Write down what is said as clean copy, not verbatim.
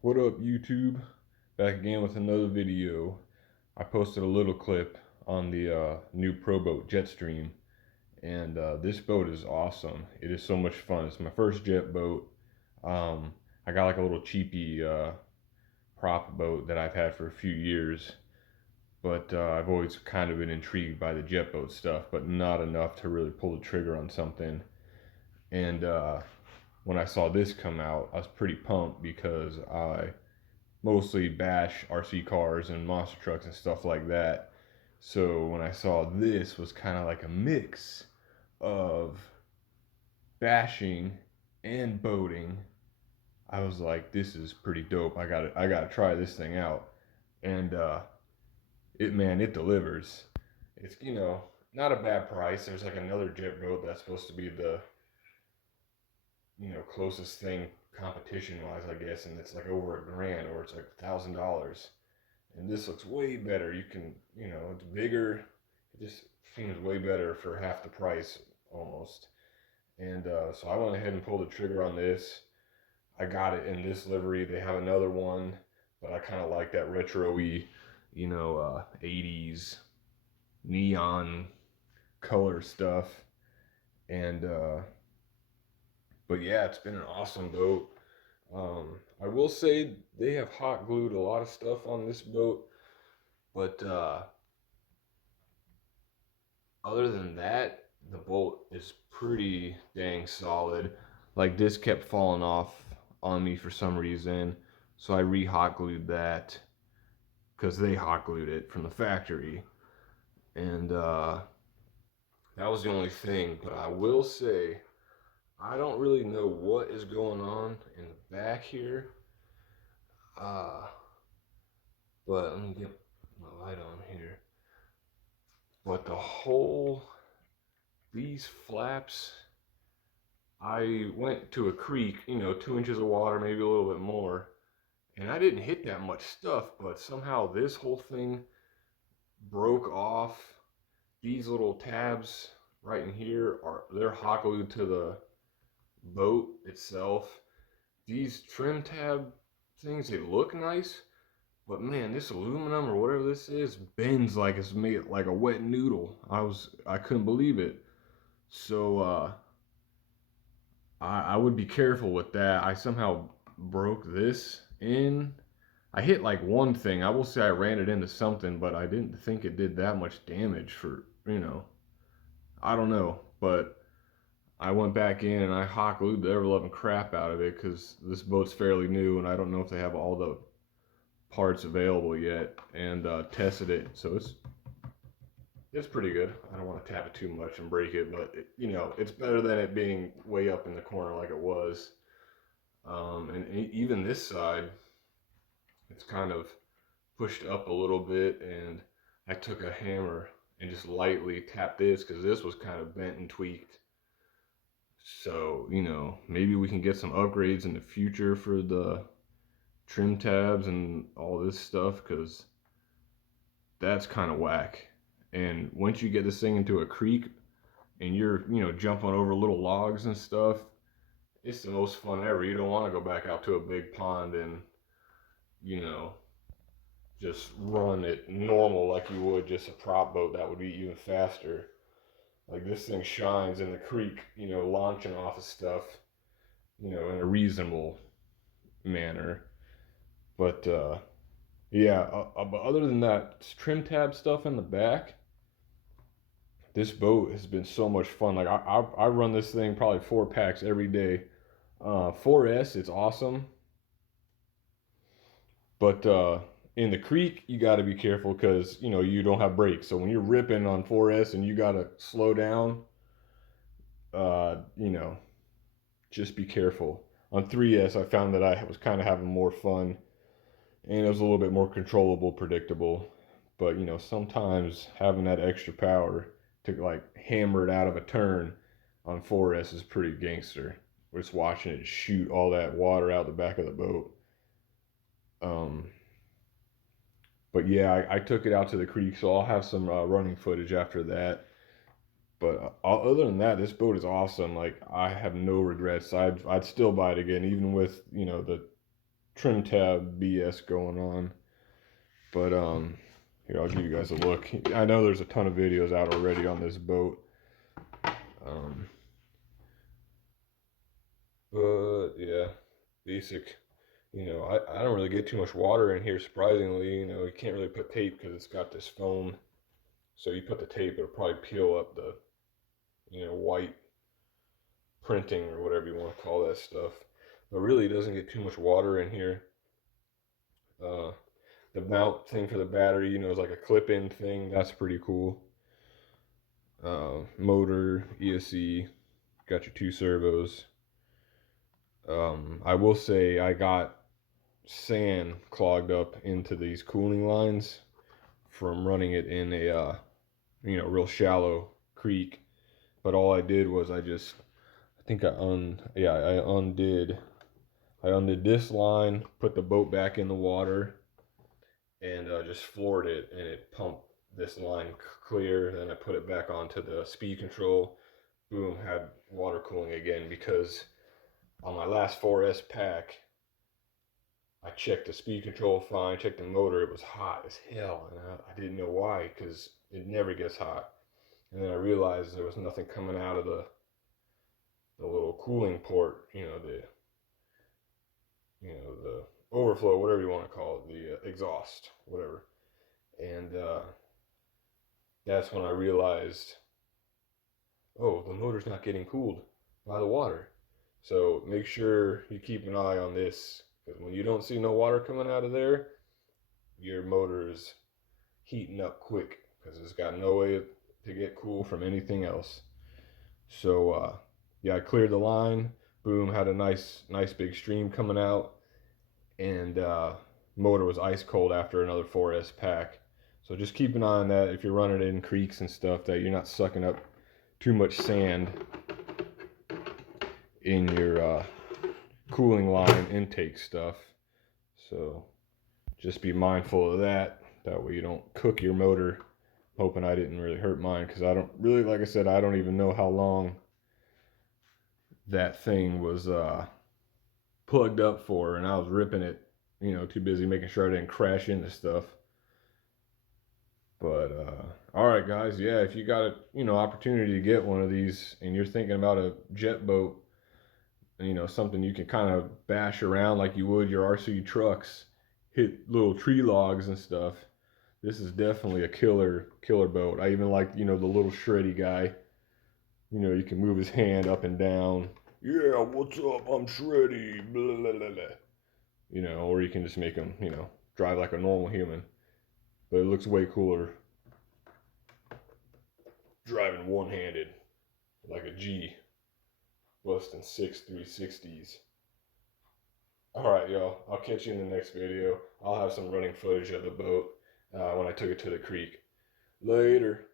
What up, YouTube? Back again with another video. I posted a little clip on the new Proboat jetstream, and this boat is awesome. It is so much fun. It's my first jet boat. I got like a little cheapy prop boat that I've had for a few years, but I've always kind of been intrigued by the jet boat stuff, but not enough to really pull the trigger on something. And when I saw this come out, I was pretty pumped because I mostly bash RC cars and monster trucks and stuff like that. So when I saw this was kind of like a mix of bashing and boating, I was like, this is pretty dope. I gotta try this thing out. And it delivers. It's not a bad price. There's like another jet boat that's supposed to be the closest thing competition wise, I guess, and it's like over $1,000 or it's like $1,000. And this looks way better. You can, it's bigger. It just seems way better for half the price almost. And so I went ahead and pulled the trigger on this. I got it in this livery. They have another one, but I kind of like that retro-y, 80s neon color stuff. And but yeah, it's been an awesome boat. I will say they have hot glued a lot of stuff on this boat, but other than that, the bolt is pretty dang solid. Like this kept falling off on me for some reason, so I re-hot glued that because they hot glued it from the factory, and that was the only thing. But I will say I don't really know what is going on in the back here. Uh, but let me get my light on here. But these flaps, I went to a creek, 2 inches of water, maybe a little bit more, and I didn't hit that much stuff, but somehow this whole thing broke off. These little tabs right in here they're hot glued to the boat itself. These trim tab things, they look nice, but man, this aluminum or whatever this is bends like it's made like a wet noodle. I couldn't believe it. So I would be careful with that. I somehow broke this in. I hit like one thing. I will say I ran it into something, but I didn't think it did that much damage I don't know. But I went back in and I hot glued the ever loving crap out of it because this boat's fairly new and I don't know if they have all the parts available yet, and tested it. So it's pretty good. I don't want to tap it too much and break it, but it's better than it being way up in the corner like it was. And even this side, it's kind of pushed up a little bit, and I took a hammer and just lightly tapped this because this was kind of bent and tweaked. So, maybe we can get some upgrades in the future for the trim tabs and all this stuff because that's kind of whack. And once you get this thing into a creek and you're, jumping over little logs and stuff, it's the most fun ever. You don't want to go back out to a big pond and, you know, just run it normal like you would just a prop boat. That would be even faster. Like this thing shines in the creek, launching off of stuff, in a reasonable manner. But yeah, but other than that, trim tab stuff in the back, this boat has been so much fun. Like I run this thing probably 4 packs every day. 4S, it's awesome, but in the creek you got to be careful because you don't have brakes. So when you're ripping on 4S and you got to slow down, uh, you know, just be careful. On 3S, I found that I was kind of having more fun and it was a little bit more controllable, predictable. But sometimes having that extra power to like hammer it out of a turn on 4S is pretty gangster. Just watching it shoot all that water out the back of the boat. Um, but yeah, I took it out to the creek, so I'll have some running footage after that. But other than that, this boat is awesome. Like I have no regrets. I'd still buy it again, even with the trim tab BS going on. But here, I'll give you guys a look. I know there's a ton of videos out already on this boat. But yeah, basic. I don't really get too much water in here, surprisingly. You can't really put tape because it's got this foam. So you put the tape, it'll probably peel up the, white printing or whatever you want to call that stuff. But really, it doesn't get too much water in here. Uh, the mount thing for the battery, is like a clip-in thing. That's pretty cool. Motor, ESC, got your 2 servos. I will say I got sand clogged up into these cooling lines from running it in a real shallow creek. But all I did was I think I undid this line, put the boat back in the water, and just floored it, and it pumped this line clear. Then I put it back onto the speed control. Boom, had water cooling again, because on my last 4S pack, I checked the speed control fine, checked the motor, it was hot as hell, and I didn't know why, because it never gets hot. And then I realized there was nothing coming out of the little cooling port, the overflow, whatever you want to call it, the exhaust, whatever. And that's when I realized, oh, the motor's not getting cooled by the water. So make sure you keep an eye on this, because when you don't see no water coming out of there, your motor is heating up quick, because it's got no way to get cool from anything else. So yeah, I cleared the line. Boom, had a nice big stream coming out, and motor was ice cold after another 4S pack. So just keep an eye on that if you're running it in creeks and stuff, that you're not sucking up too much sand in your cooling line intake stuff. So just be mindful of that. That way you don't cook your motor. Hoping I didn't really hurt mine, because I don't really, like I said, I don't even know how long that thing was plugged up for, and I was ripping it, too busy making sure I didn't crash into stuff. But all right, guys, yeah, if you got a opportunity to get one of these, and you're thinking about a jet boat, something you can kind of bash around like you would your RC trucks, hit little tree logs and stuff, this is definitely a killer boat. I even like, the little shreddy guy. You can move his hand up and down. Yeah, what's up? I'm shreddy. Blah, blah, blah, blah. Or you can just make him, drive like a normal human. But it looks way cooler driving one-handed, like a G, busting 6 360s. Alright, y'all. I'll catch you in the next video. I'll have some running footage of the boat when I took it to the creek. Later.